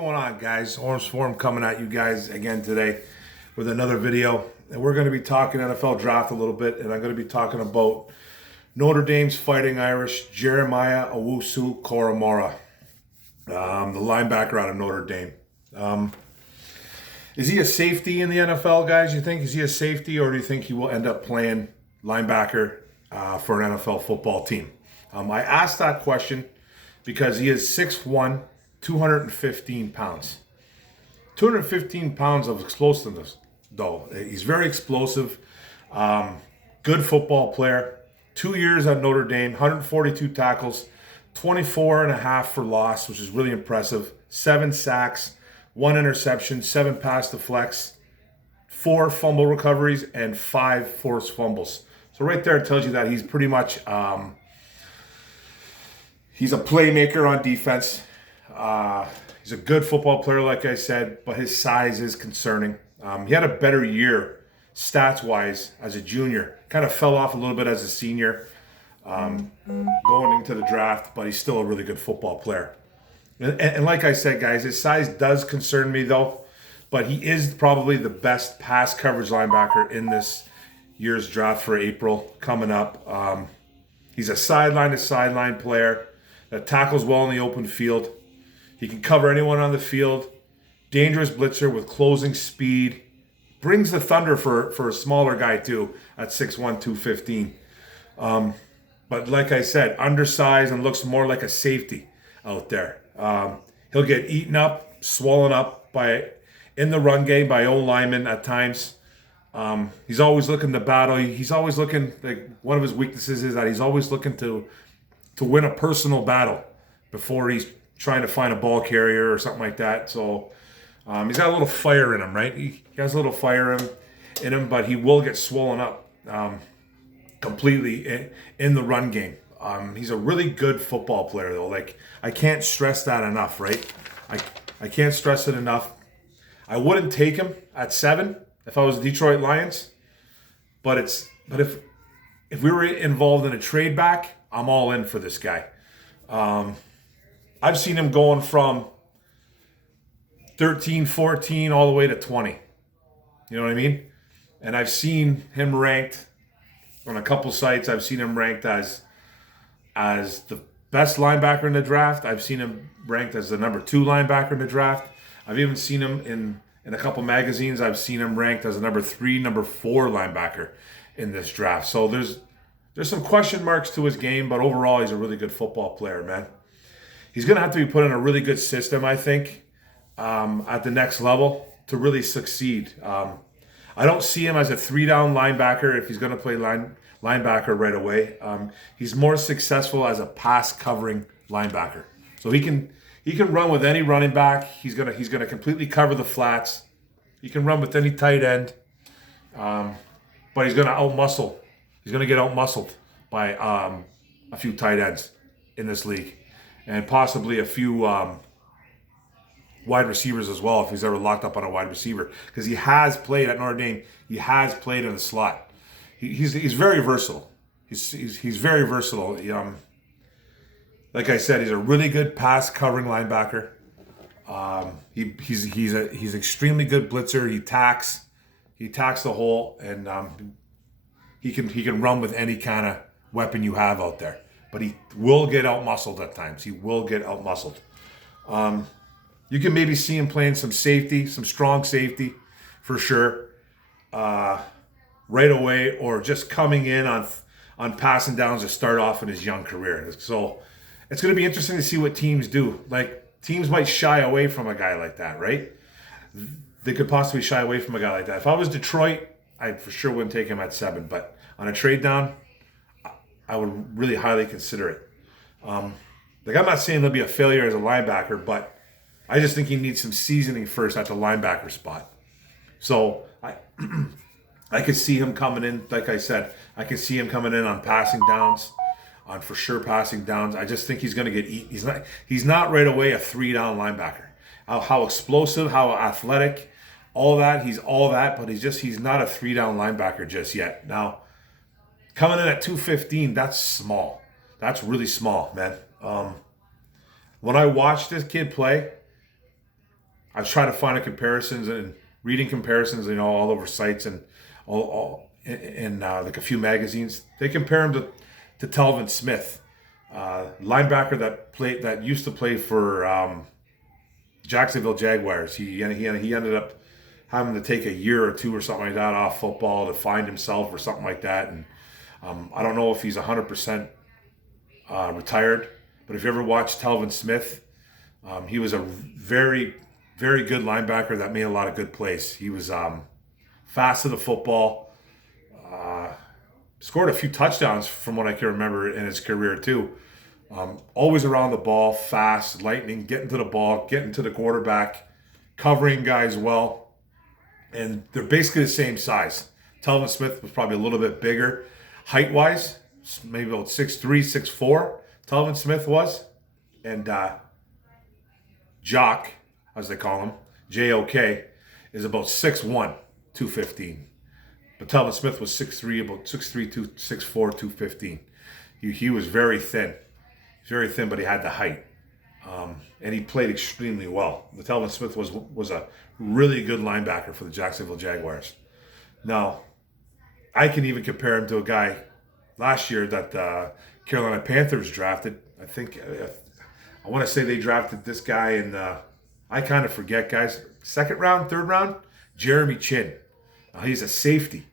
going on, guys? Orange Forum coming at you guys again today with another video. And we're going to be talking NFL draft a little bit, and I'm going to be talking about Notre Dame's Fighting Irish, Jeremiah Owusu-Koramoah, the linebacker out of Notre Dame. Is he a safety in the NFL, guys, you think? Is he a safety, or do you think he will end up playing linebacker for an NFL football team? I asked that question because he is 6'1", 215 pounds. 215 pounds of explosiveness, though. He's very explosive. Good football player. 2 years at Notre Dame, 142 tackles, 24 and a half for loss, which is really impressive. 7 sacks, 1 interception, 7 pass deflects, 4 fumble recoveries, and 5 forced fumbles. So right there it tells you that he's pretty much he's a playmaker on defense. He's a good football player, like I said, but his size is concerning. He had a better year stats-wise as a junior. Kind of fell off a little bit as a senior going into the draft, but he's still a really good football player. And like I said, guys, his size does concern me, though, but he is probably the best pass coverage linebacker in this year's draft for April coming up. He's a sideline-to-sideline player that tackles well in the open field. He can cover anyone on the field. Dangerous blitzer with closing speed. Brings the thunder for a smaller guy, too, at 6'1", 215. But like I said, undersized and looks more like a safety out there. He'll get eaten up, swollen up in the run game by old linemen at times. He's always looking to battle. He's always looking, like, one of his weaknesses is that he's always looking to win a personal battle before he's trying to find a ball carrier or something like that. So he's got a little fire in him, right? He has a little fire in him, but he will get swollen up completely in the run game. He's a really good football player, though. Like, I can't stress that enough, right? I can't stress it enough. I wouldn't take him at 7 if I was the Detroit Lions, but if we were involved in a trade back, I'm all in for this guy. I've seen him going from 13, 14, all the way to 20. You know what I mean? And I've seen him ranked on a couple sites. I've seen him ranked as the best linebacker in the draft. I've seen him ranked as the number 2 linebacker in the draft. I've even seen him in a couple magazines. I've seen him ranked as a number 3, number 4 linebacker in this draft. So there's some question marks to his game, but overall he's a really good football player, man. He's going to have to be put in a really good system, I think, at the next level to really succeed. I don't see him as a 3-down linebacker if he's going to play linebacker right away. He's more successful as a pass-covering linebacker. So he can run with any running back. He's gonna completely cover the flats. He can run with any tight end, but he's gonna outmuscle. He's gonna get outmuscled by a few tight ends in this league, and possibly a few wide receivers as well if he's ever locked up on a wide receiver, because he has played at Notre Dame. He has played in the slot. He's very versatile. He's very versatile. Like I said, he's a really good pass covering linebacker. He's extremely good blitzer. He tacks the hole, and he can run with any kind of weapon you have out there. But he will get out-muscled at times. He will get out-muscled. You can maybe see him playing some safety, some strong safety, for sure, right away, or just coming in on passing downs to start off in his young career. So it's going to be interesting to see what teams do. Like, teams might shy away from a guy like that, right? They could possibly shy away from a guy like that. If I was Detroit, I for sure wouldn't take him at 7. But on a trade down, I would really highly consider it. I'm not saying he'll be a failure as a linebacker, but I just think he needs some seasoning first at the linebacker spot. So I could see him coming in, like I said, I can see him coming in on passing downs, on for sure passing downs. I just think he's going to get eaten. He's not right away a 3-down linebacker. How explosive, how athletic, all that. He's all that, but he's not a 3-down linebacker just yet. Now, coming in at 215, that's small. That's really small, man. When I watched this kid play, I was trying to find a comparisons and reading comparisons, all over sites and all in like a few magazines. They compare him to Telvin Smith, linebacker that used to play for Jacksonville Jaguars. He ended up having to take a year or two or something like that off football to find himself or something like that. And I don't know if he's 100% retired, but if you ever watched Telvin Smith, he was a very, very good linebacker that made a lot of good plays. He was fast to the football, scored a few touchdowns from what I can remember in his career too. Always around the ball, fast, lightning, getting to the ball, getting to the quarterback, covering guys well. And they're basically the same size. Telvin Smith was probably a little bit bigger height-wise, maybe about 6'3", 6'4", Telvin Smith was. And Jock, as they call him, J-O-K, is about 6'1", 215. But Telvin Smith was 6'3", about 6'3", 6'4", 215. He was very thin. Very thin, but he had the height. And he played extremely well. But Telvin Smith was a really good linebacker for the Jacksonville Jaguars. Now, I can even compare him to a guy last year that Carolina Panthers drafted. I think, I want to say they drafted this guy in, I kind of forget, guys, second round, third round, Jeremy Chin. Now, he's a safety.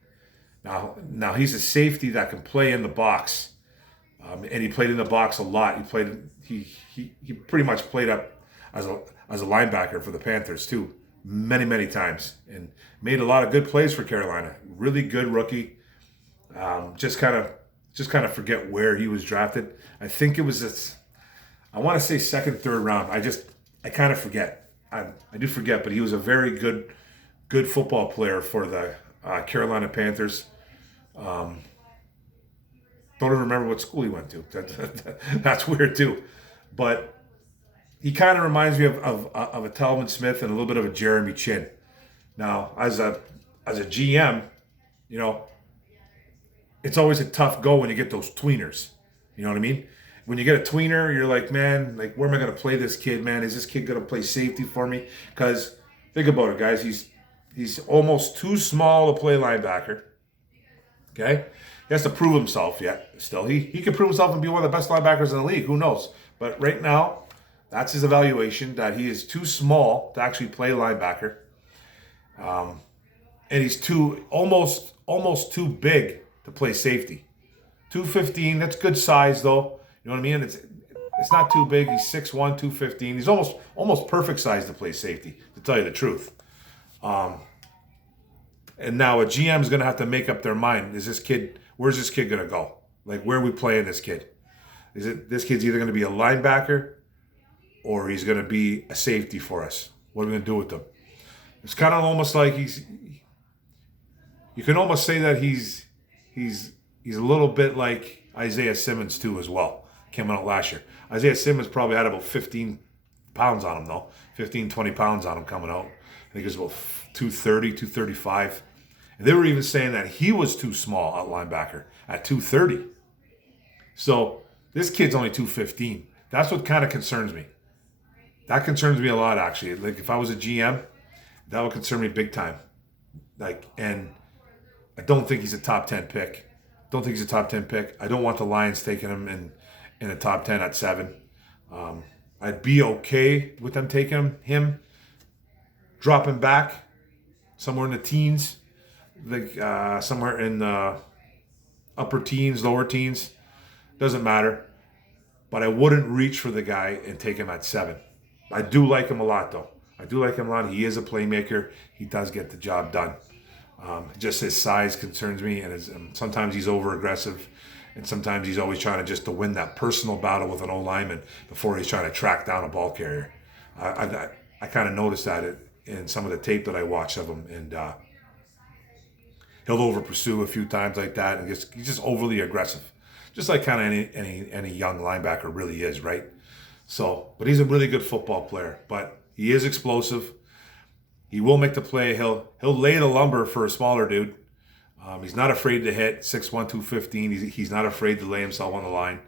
Now he's a safety that can play in the box. And he played in the box a lot. He pretty much played up as a linebacker for the Panthers too, many times, and made a lot of good plays for Carolina. Really good rookie. Just kind of forget where he was drafted. I think it was I want to say second, third round. I kind of forget. I do forget, but he was a very good football player for the Carolina Panthers. Don't even remember what school he went to. That's weird too. But he kind of reminds me of a Telvin Smith and a little bit of a Jeremy Chin. Now, as a GM, it's always a tough go when you get those tweeners. You know what I mean? When you get a tweener, you're like, man, like, where am I going to play this kid, man? Is this kid going to play safety for me? Because think about it, guys. He's almost too small to play linebacker. Okay? He has to prove himself yet. Still, he can prove himself and be one of the best linebackers in the league. Who knows? But right now, that's his evaluation, that he is too small to actually play linebacker, and he's almost too big to play safety. 215. That's good size, though. You know what I mean? It's not too big. He's 6'1", 215. He's almost perfect size to play safety, to tell you the truth. And now a GM is going to have to make up their mind. Where's this kid going to go? Like, where are we playing this kid? This kid's either going to be a linebacker or he's going to be a safety for us. What are we going to do with him? It's kind of almost like you can almost say that he's a little bit like Isaiah Simmons too as well. Came out last year. Isaiah Simmons probably had about 15 pounds on him though. 15, 20 pounds on him coming out. I think it was about 230, 235. And they were even saying that he was too small at linebacker at 230. So this kid's only 215. That's what kind of concerns me. That concerns me a lot, actually. Like, if I was a GM, that would concern me big time. And I don't think he's a top 10 pick. I don't want the Lions taking him in the top 10 at 7. I'd be okay with them taking him, dropping back somewhere in the teens, like somewhere in the upper teens, lower teens. Doesn't matter. But I wouldn't reach for the guy and take him at 7. I do like him a lot, though. He is a playmaker. He does get the job done. Just his size concerns me, and sometimes he's over-aggressive, and sometimes he's always trying to win that personal battle with an O-lineman before he's trying to track down a ball carrier. I kind of noticed that in some of the tape that I watched of him, and he'll over-pursue a few times like that, and he's just overly aggressive. Just like kind of any young linebacker really is, right? So, but he's a really good football player. But he is explosive. He will make the play. He'll lay the lumber for a smaller dude. He's not afraid to hit 6'1", 215. He's not afraid to lay himself on the line.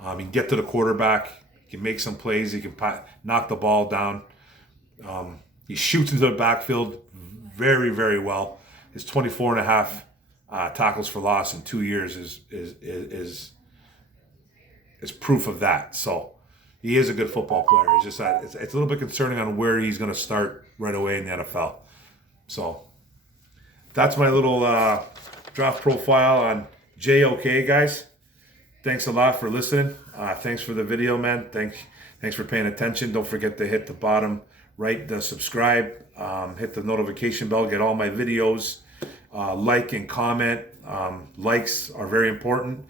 He can get to the quarterback. He can make some plays. He can knock the ball down. He shoots into the backfield very, very well. His 24 and a half tackles for loss in 2 years is proof of that. So he is a good football player. It's just that it's a little bit concerning on where he's going to start right away in the NFL. So that's my little draft profile on JOK, guys. Thanks a lot for listening. Thanks for the video, man. Thanks for paying attention. Don't forget to hit the bottom right, the subscribe, hit the notification bell, get all my videos, like and comment. Likes are very important.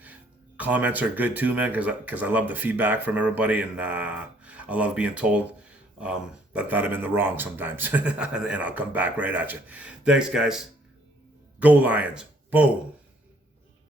Comments are good too, man, because I love the feedback from everybody, and I love being told that I'm in the wrong sometimes, and I'll come back right at you. Thanks, guys. Go Lions. Boom.